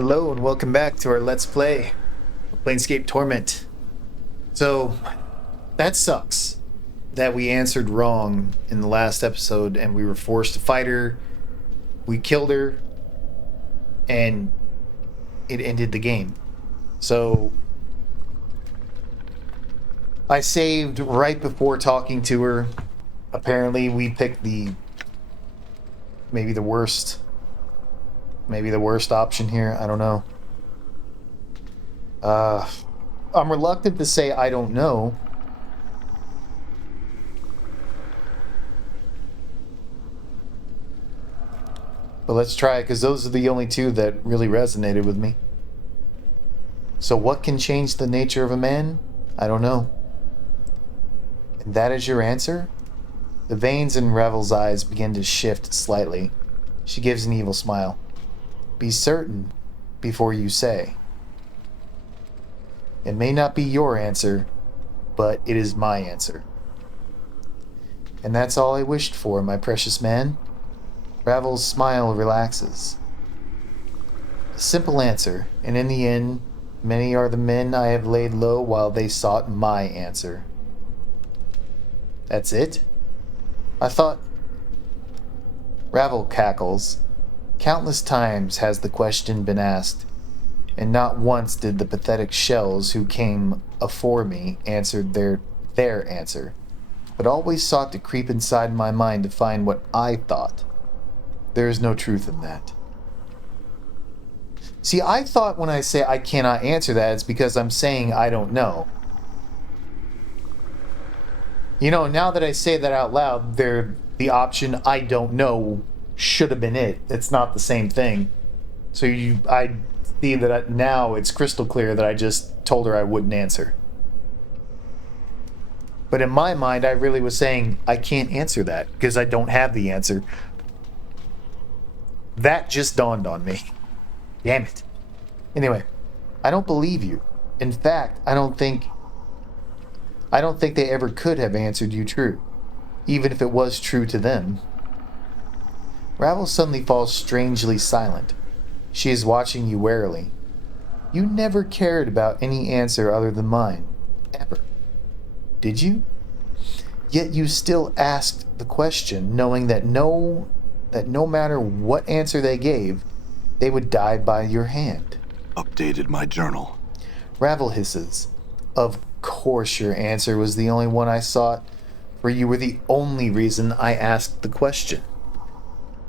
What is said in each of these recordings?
Hello and welcome back to our Let's Play Planescape Torment. So, that sucks that we answered wrong in the last episode and we were forced to fight her. We killed her and it ended the game. So, I saved right before talking to her. Apparently, we picked maybe the worst option here. I don't know. I'm reluctant to say I don't know. But let's try it, because those are the only two that really resonated with me. So what can change the nature of a man? I don't know. And that is your answer? The veins in Revel's eyes begin to shift slightly. She gives an evil smile. Be certain before you say. It may not be your answer, but it is my answer. And that's all I wished for, my precious man. Ravel's smile relaxes. A simple answer, and in the end, many are the men I have laid low while they sought my answer. That's it? I thought... Ravel cackles. Countless times has the question been asked, and not once did the pathetic shells who came afore me answer their answer, but always sought to creep inside my mind to find what I thought. There is no truth in that. See, I thought when I say I cannot answer that, it's because I'm saying I don't know. You know, now that I say that out loud, the option I don't know should have been it. It's not the same thing. So I see that now it's crystal clear that I just told her I wouldn't answer. But in my mind, I really was saying I can't answer that because I don't have the answer. That just dawned on me. Damn it. Anyway, I don't believe you. In fact, I don't think they ever could have answered you true, even if it was true to them. Ravel suddenly falls strangely silent. She is watching you warily. You never cared about any answer other than mine. Ever. Did you? Yet you still asked the question, knowing that no matter what answer they gave, they would die by your hand. Updated my journal. Ravel hisses. Of course your answer was the only one I sought, for you were the only reason I asked the question.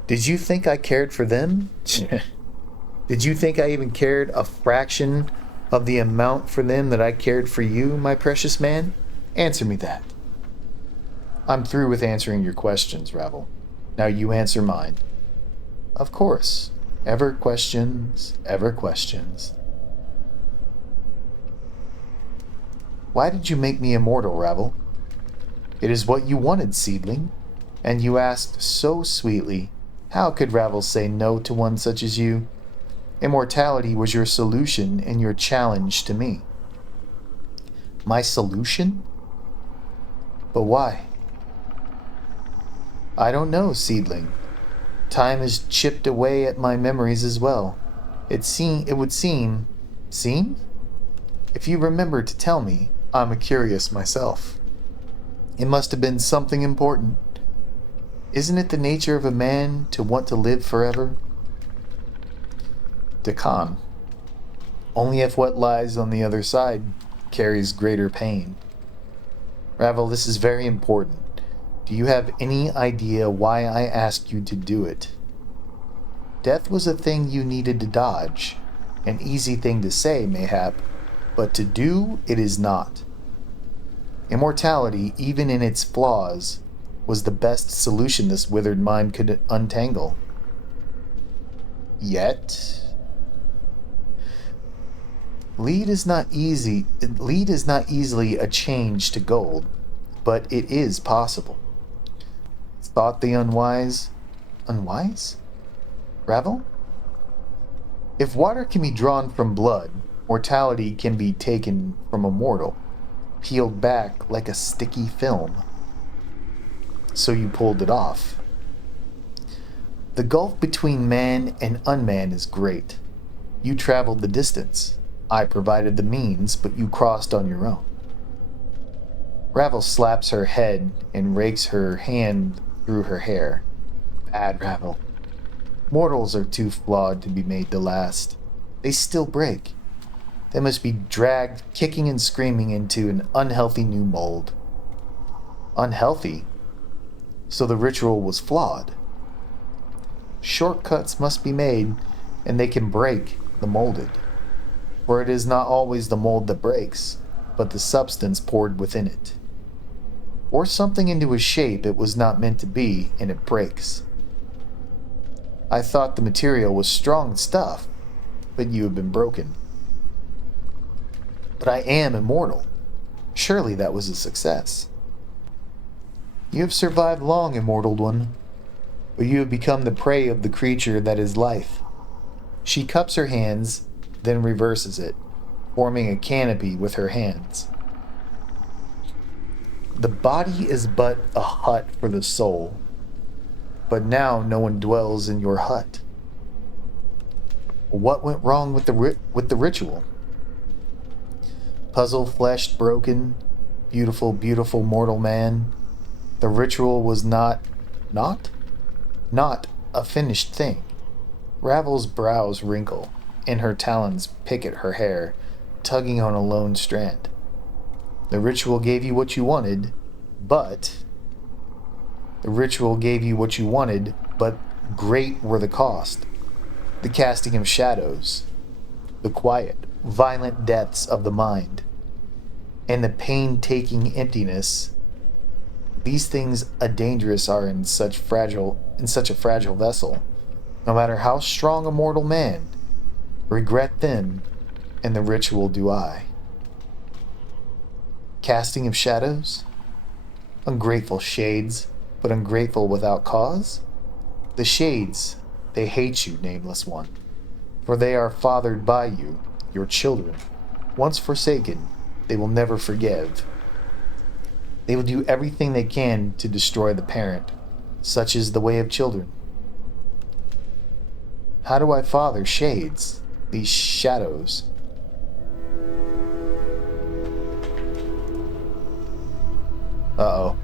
Did you think I cared for them? Did you think I even cared a fraction of the amount for them that I cared for you, my precious man? Answer me that. I'm through with answering your questions, Ravel. Now you answer mine. Of course. Ever questions, ever questions. Why did you make me immortal, Ravel? It is what you wanted, seedling. And you asked so sweetly. How could Ravel say no to one such as you? Immortality was your solution and your challenge to me. My solution? But why? I don't know, seedling. Time has chipped away at my memories as well. It would seem... Seem? If you remember to tell me, I'm a curious myself. It must have been something important. Isn't it the nature of a man to want to live forever? Decan. Only if what lies on the other side carries greater pain. Ravel, this is very important. Do you have any idea why I asked you to do it? Death was a thing you needed to dodge. An easy thing to say, mayhap, but to do it is not. Immortality, even in its flaws, was the best solution this withered mind could untangle. Yet... Lead is not easily a change to gold, but it is possible. Thought the unwise. Unwise? Ravel? If water can be drawn from blood, mortality can be taken from a mortal, peeled back like a sticky film. So you pulled it off. The gulf between man and unman is great. You traveled the distance. I provided the means, but you crossed on your own. Ravel slaps her head and rakes her hand through her hair. Bad, Ravel. Mortals are too flawed to be made to last. They still break. They must be dragged kicking and screaming into an unhealthy new mold. Unhealthy? So the ritual was flawed. Shortcuts must be made, and they can break the molded. For it is not always the mold that breaks, but the substance poured within it. Or something into a shape it was not meant to be, and it breaks. I thought the material was strong stuff, but you have been broken. But I am immortal. Surely that was a success. You have survived long, immortal one, but you have become the prey of the creature that is life. She cups her hands, then reverses it, forming a canopy with her hands. The body is but a hut for the soul, but now no one dwells in your hut. What went wrong with the ritual? Puzzle-fleshed, broken, beautiful, beautiful mortal man. The ritual was not a finished thing. Ravel's brows wrinkle, and her talons pick at her hair, tugging on a lone strand. The ritual gave you what you wanted, but great were the cost. The casting of shadows, the quiet, violent depths of the mind, and the pain-taking emptiness. These things dangerous are in such a fragile vessel. No matter how strong a mortal man, regret them, and the ritual do I. Casting of shadows? Ungrateful shades, but ungrateful without cause? The shades, they hate you, nameless one, for they are fathered by you, your children. Once forsaken, they will never forgive. They will do everything they can to destroy the parent. Such is the way of children. How do I father shades, these shadows? Uh-oh.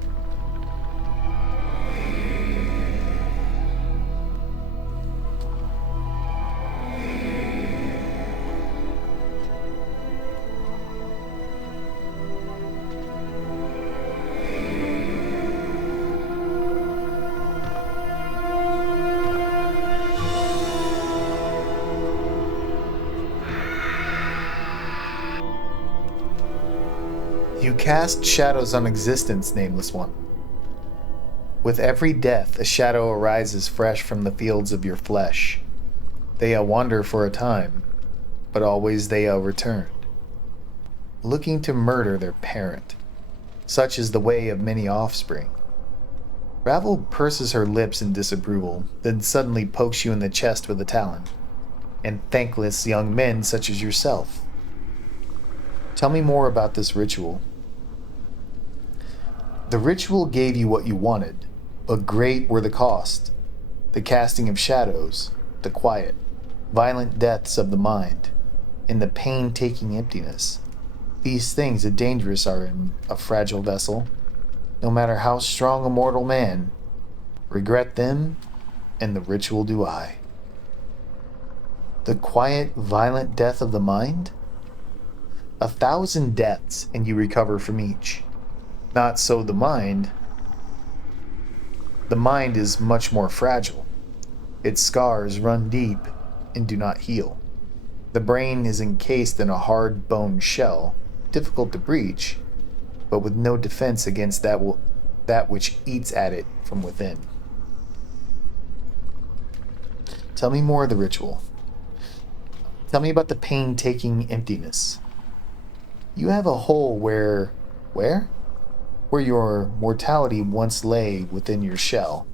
You cast shadows on existence, nameless one. With every death, a shadow arises fresh from the fields of your flesh. They wander for a time, but always they returned, looking to murder their parent. Such is the way of many offspring. Ravel purses her lips in disapproval, then suddenly pokes you in the chest with a talon. And thankless young men such as yourself. Tell me more about this ritual. The ritual gave you what you wanted, but great were the cost. The casting of shadows, the quiet, violent deaths of the mind, and the pain-taking emptiness. These things dangerous are in a fragile vessel. No matter how strong a mortal man, regret them, and the ritual do I. The quiet, violent death of the mind? 1,000 deaths, and you recover from each. Not so the mind. The mind is much more fragile. Its scars run deep and do not heal. The brain is encased in a hard bone shell, difficult to breach, but with no defense against that which eats at it from within. Tell me more of the ritual. Tell me about the pain-taking emptiness. You have a hole where your mortality once lay within your shell.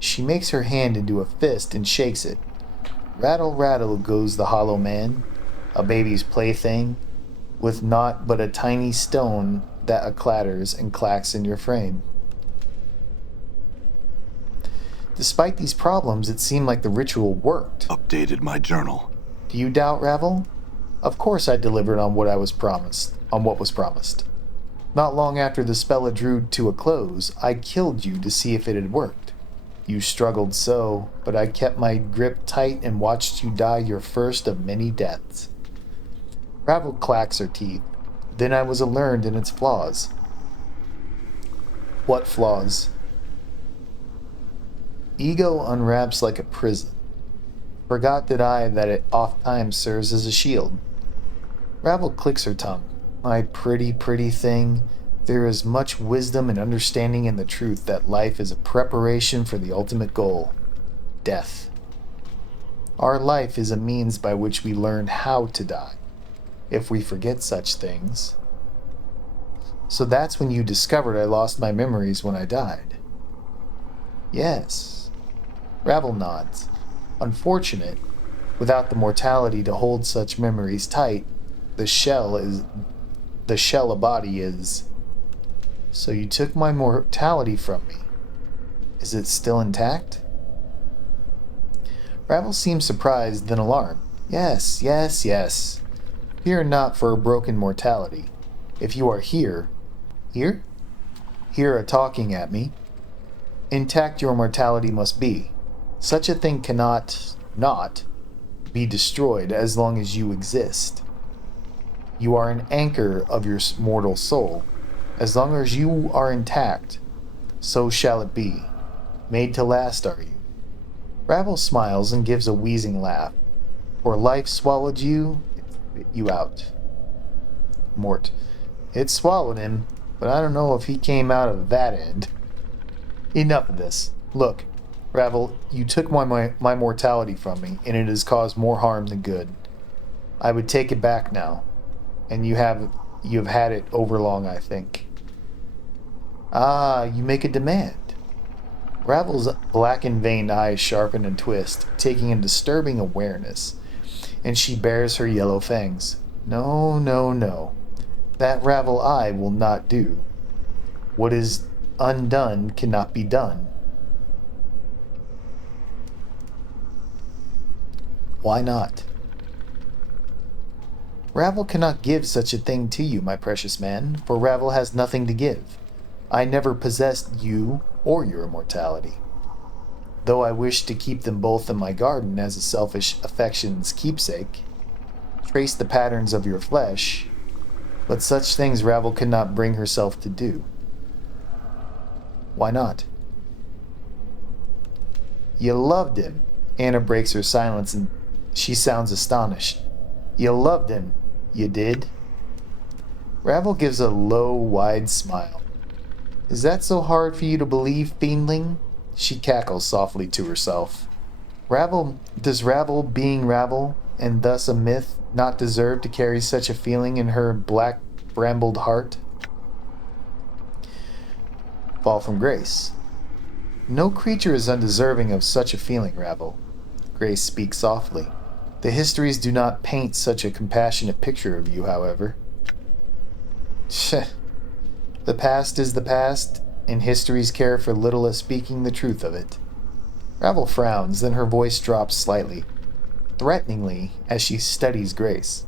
She makes her hand into a fist and shakes it. Rattle, rattle goes the hollow man, a baby's plaything, with naught but a tiny stone that clatters and clacks in your frame. Despite these problems, it seemed like the ritual worked. Updated my journal. Do you doubt, Ravel? Of course I delivered on what was promised. Not long after the spell had drew to a close, I killed you to see if it had worked. You struggled so, but I kept my grip tight and watched you die your first of many deaths. Ravel clacks her teeth. Then I was learned in its flaws. What flaws? Ego unwraps like a prison. Forgot that it oft times serves as a shield. Ravel clicks her tongue. My pretty, pretty thing, there is much wisdom and understanding in the truth that life is a preparation for the ultimate goal, death. Our life is a means by which we learn how to die, if we forget such things. So that's when you discovered I lost my memories when I died. Yes. Ravel nods. Unfortunate, without the mortality to hold such memories tight, the shell a body is. So you took my mortality from me. Is it still intact? Ravel seems surprised, then alarmed. Yes, yes, yes. Fear not for a broken mortality. If you are here, here? Here a talking at me. Intact your mortality must be. Such a thing cannot not be destroyed as long as you exist. You are an anchor of your mortal soul. As long as you are intact, so shall it be. Made to last are you. Ravel smiles and gives a wheezing laugh. For life swallowed you, it spit you out. Mort. It swallowed him, but I don't know if he came out of that end. Enough of this. Look, Ravel, you took my mortality from me, and it has caused more harm than good. I would take it back now, and you have had it overlong, I think. Ah, you make a demand. Ravel's black and veined eyes sharpen and twist, taking a disturbing awareness, and she bares her yellow fangs. No, no, no. That Ravel eye will not do. What is undone cannot be done. Why not? Ravel cannot give such a thing to you, my precious man, for Ravel has nothing to give. I never possessed you or your immortality. Though I wish to keep them both in my garden as a selfish affection's keepsake, trace the patterns of your flesh, but such things Ravel cannot bring herself to do. Why not? You loved him. Anna breaks her silence and she sounds astonished. You loved him. You did? Ravel gives a low, wide smile. Is that so hard for you to believe, fiendling? She cackles softly to herself. Does Ravel, being Ravel, and thus a myth, not deserve to carry such a feeling in her black brambled heart? Fall from grace. No creature is undeserving of such a feeling, Ravel. Grace speaks softly. The histories do not paint such a compassionate picture of you, however. Tch. The past is the past, and histories care for little as speaking the truth of it. Ravel frowns, then her voice drops slightly, threateningly, as she studies Grace.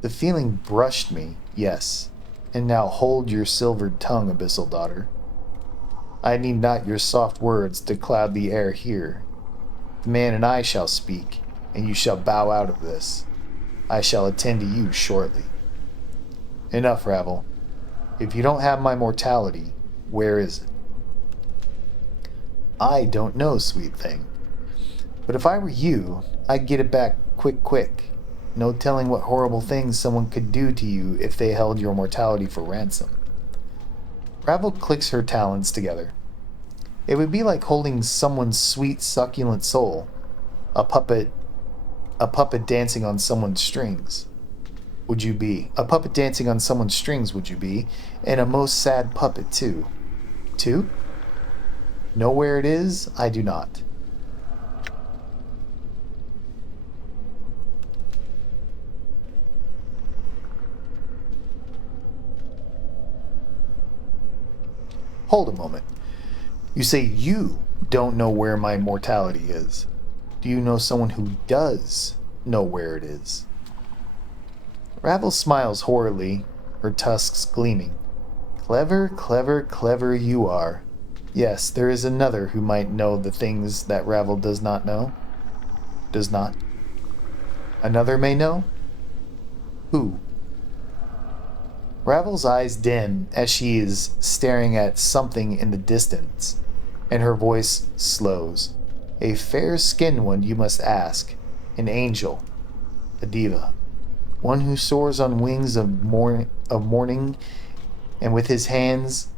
The feeling brushed me, yes, and now hold your silvered tongue, abyssal daughter. I need not your soft words to cloud the air here. The man and I shall speak, and you shall bow out of this. I shall attend to you shortly. Enough, Ravel. If you don't have my mortality, where is it? I don't know, sweet thing. But if I were you, I'd get it back quick, quick. No telling what horrible things someone could do to you if they held your mortality for ransom. Ravel clicks her talons together. It would be like holding someone's sweet, succulent soul, a puppet dancing on someone's strings. Would you be? A puppet dancing on someone's strings, would you be? And a most sad puppet, too. Too? Know where it is? I do not. Hold a moment. You say you don't know where my mortality is. Do you know someone who does? know where it is. Ravel smiles horridly, her tusks gleaming. Clever, clever, clever you are. Yes, there is another who might know the things that Ravel does not know. Does not. Another may know? Who? Ravel's eyes dim as she is staring at something in the distance, and her voice slows. A fair-skinned one, you must ask. An angel. A diva. One who soars on wings of morning, and with his hands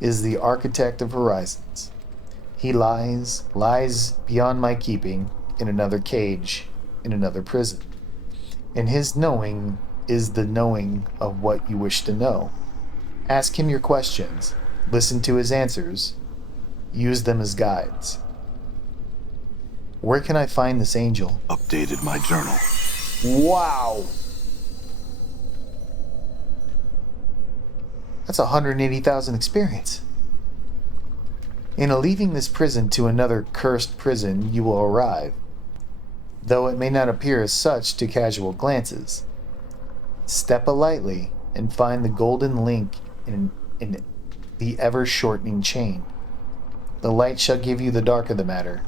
is the architect of horizons. He lies beyond my keeping, in another cage, in another prison. And his knowing is the knowing of what you wish to know. Ask him your questions, listen to his answers, use them as guides. Where can I find this angel? Updated my journal. Wow! That's 180,000 experience. In leaving this prison to another cursed prison, you will arrive, though it may not appear as such to casual glances. Step lightly and find the golden link in the ever-shortening chain. The light shall give you the dark of the matter,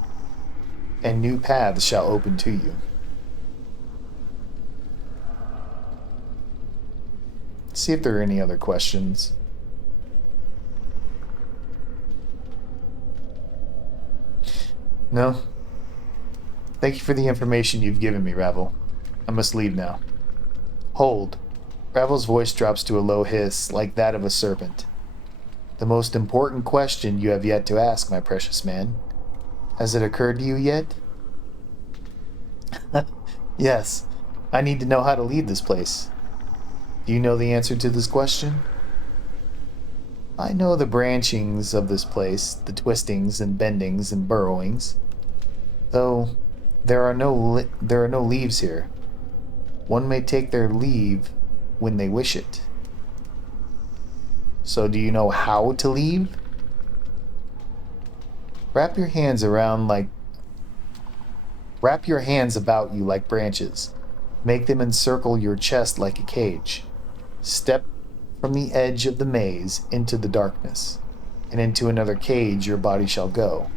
and new paths shall open to you. See if there are any other questions. No? Thank you for the information you've given me, Ravel. I must leave now. Hold. Ravel's voice drops to a low hiss, like that of a serpent. The most important question you have yet to ask, my precious man. Has it occurred to you yet? Yes. I need to know how to leave this place. Do you know the answer to this question? I know the branchings of this place, the twistings and bendings and burrowings. Though there are no leaves here. One may take their leave when they wish it. So do you know how to leave? Wrap your hands about you like branches. Make them encircle your chest like a cage. Step from the edge of the maze into the darkness, and into another cage your body shall go.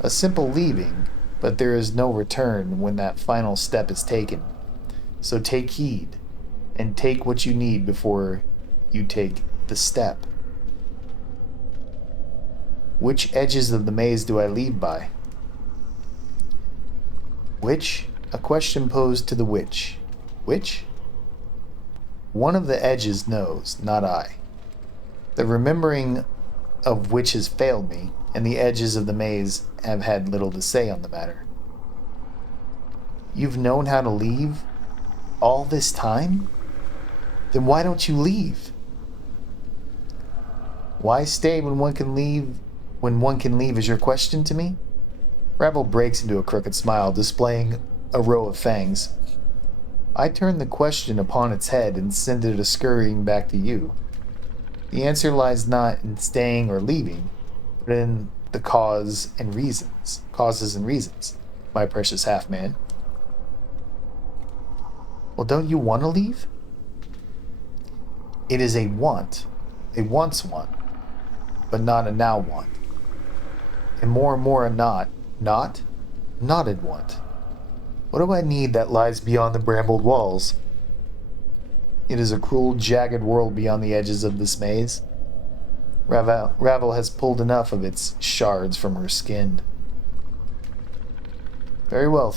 A simple leaving, but there is no return when that final step is taken. So take heed, and take what you need before you take the step. Which edges of the maze do I leave by? Which? A question posed to the witch. Which? One of the edges knows, not I. The remembering of which has failed me, and the edges of the maze have had little to say on the matter. You've known how to leave all this time? Then why don't you leave? Why stay when one can leave is your question to me? Ravel breaks into a crooked smile, displaying a row of fangs. I turn the question upon its head and send it scurrying back to you. The answer lies not in staying or leaving, but in the causes and reasons, my precious half-man. Well, don't you want to leave? It is a want, a once want, but not a now want. And more a knotted want. What do I need that lies beyond the brambled walls? It is a cruel, jagged world beyond the edges of this maze. Ravel has pulled enough of its shards from her skin. Very well,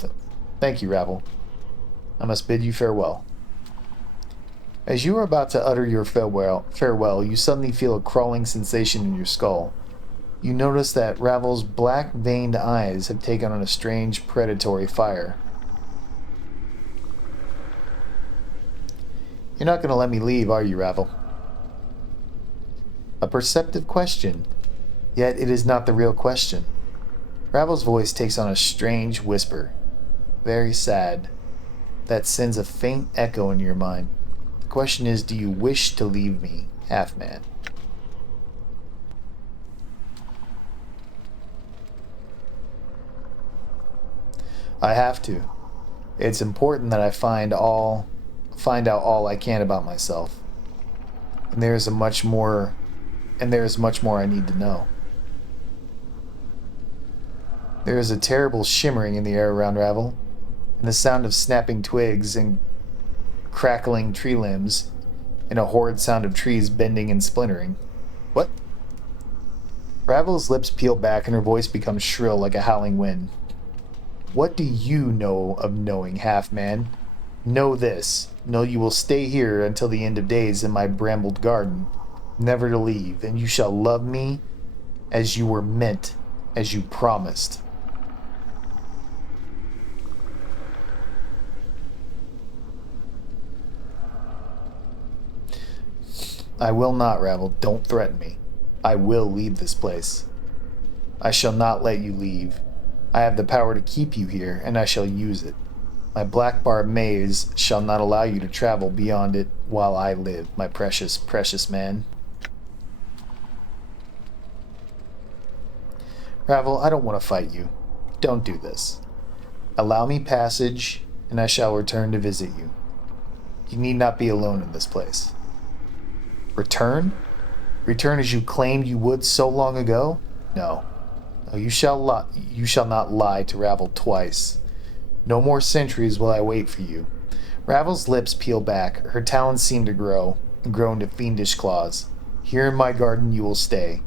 thank you, Ravel. I must bid you farewell. As you are about to utter your farewell, you suddenly feel a crawling sensation in your skull. You notice that Ravel's black-veined eyes have taken on a strange, predatory fire. You're not going to let me leave, are you, Ravel? A perceptive question, yet it is not the real question. Ravel's voice takes on a strange whisper, very sad, that sends a faint echo in your mind. The question is, do you wish to leave me, half-man? I have to. It's important that I find out all I can about myself. And there is much more I need to know. There is a terrible shimmering in the air around Ravel, and the sound of snapping twigs and crackling tree limbs, and a horrid sound of trees bending and splintering. What? Ravel's lips peel back and her voice becomes shrill like a howling wind. What do you know of knowing, half-man? Know this. Know you will stay here until the end of days in my brambled garden, never to leave, and you shall love me as you were meant, as you promised. I will not, Ravel. Don't threaten me. I will leave this place. I shall not let you leave. I have the power to keep you here, and I shall use it. My black bar maze shall not allow you to travel beyond it while I live, my precious, precious man. Ravel, I don't want to fight you. Don't do this. Allow me passage, and I shall return to visit you. You need not be alone in this place. Return? Return as you claimed you would so long ago? No. No, you shall not lie to Ravel twice. No more centuries will I wait for you. Ravel's lips peel back. Her talons seem to grow into fiendish claws. Here in my garden you will stay,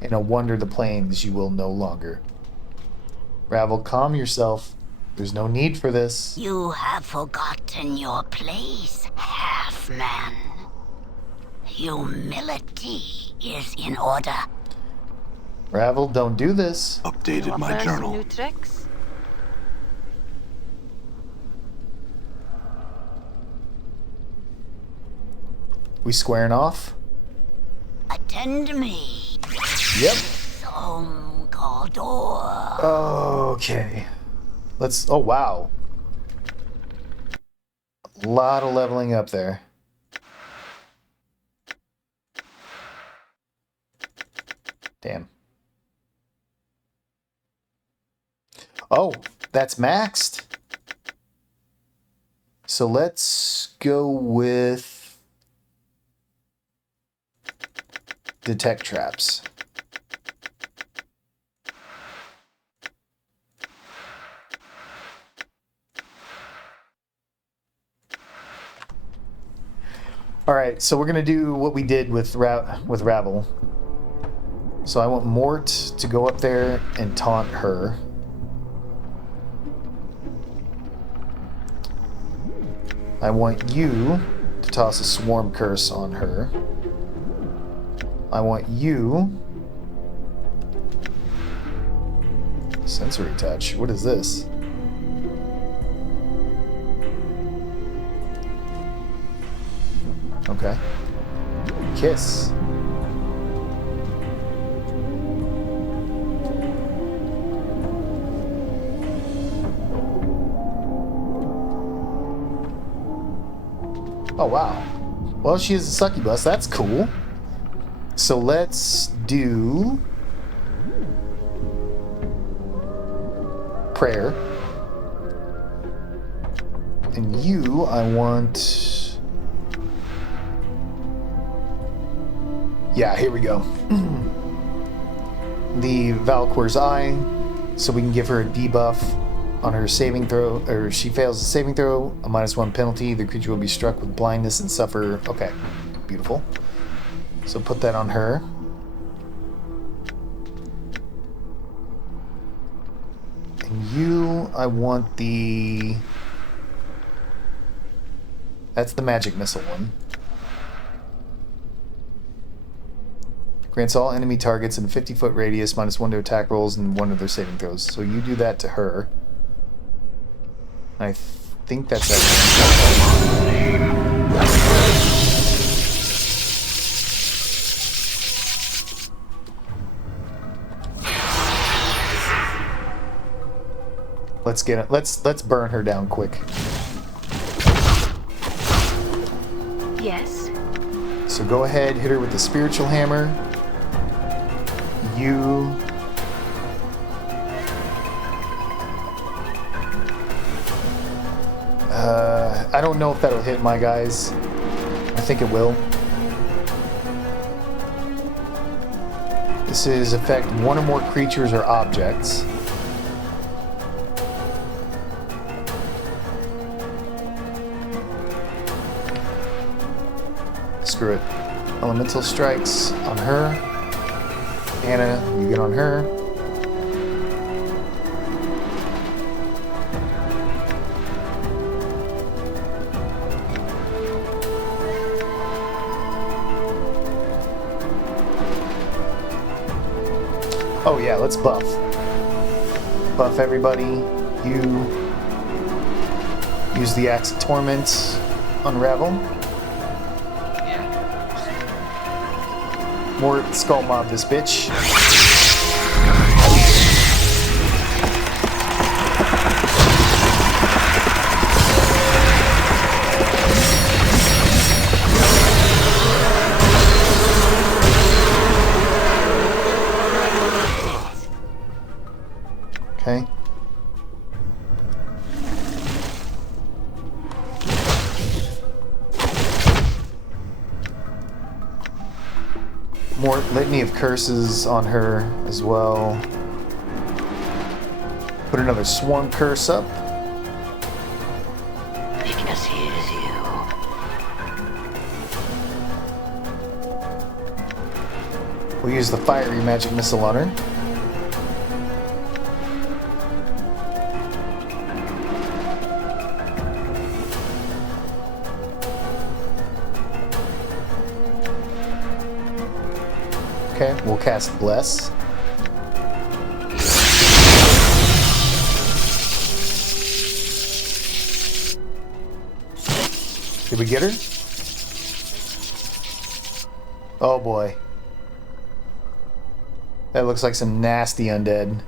and a wonder the plains you will no longer. Ravel, calm yourself. There's no need for this. You have forgotten your place, half-man. Humility is in order. Ravel, don't do this. Updated my journal. New tricks? We squaring off? Attend me. Yep. Some Caldor. Okay. Let's... Oh, wow. A lot of leveling up there. Damn. Oh, that's maxed. So let's go with detect traps. All right, so we're gonna do what we did with Ravel. So I want Mort to go up there and taunt her. I want you to toss a swarm curse on her. I want you... Sensory touch. What is this? Okay. Kiss. Oh, wow. Well, she is a succubus. That's cool. So let's do... prayer. And you, I want... Yeah, here we go. The Valkor's Eye, so we can give her a debuff on her saving throw, or she fails a saving throw, a -1 penalty. The creature will be struck with blindness and suffer. Okay, beautiful. So put that on her. And you, I want the... That's the magic missile one. Grants all enemy targets in a 50-foot radius -1 to attack rolls and 1 of their saving throws. So you do that to her. I think that's everything. Let's get it. Let's burn her down quick. Yes. So go ahead, hit her with the spiritual hammer. You... I don't know if that'll hit my guys. I think it will. This is affect one or more creatures or objects. Screw it. Elemental strikes on her. Anna, you get on her. Oh yeah, let's buff. Buff everybody. You use the Axe of Torment. Unravel. More skull mob this bitch. Okay. More litany of curses on her as well. Put another swarm curse up. Because he is you. We'll use the fiery magic missile on her. Okay, we'll cast Bless. Did we get her? Oh boy. That looks like some nasty undead.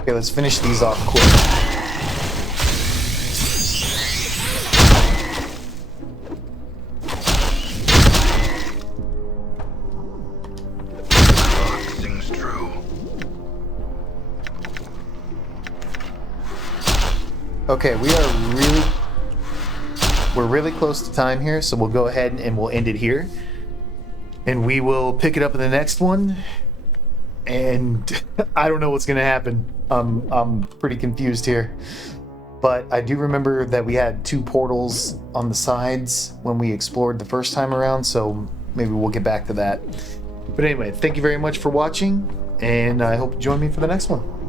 Okay, let's finish these off quick. Sings true. Okay, we're really close to time here, so we'll go ahead and we'll end it here. And we will pick it up in the next one. And I don't know what's gonna happen. I'm pretty confused here. But I do remember that we had 2 portals on the sides when we explored the first time around, so maybe we'll get back to that. But anyway, thank you very much for watching, and I hope you join me for the next one.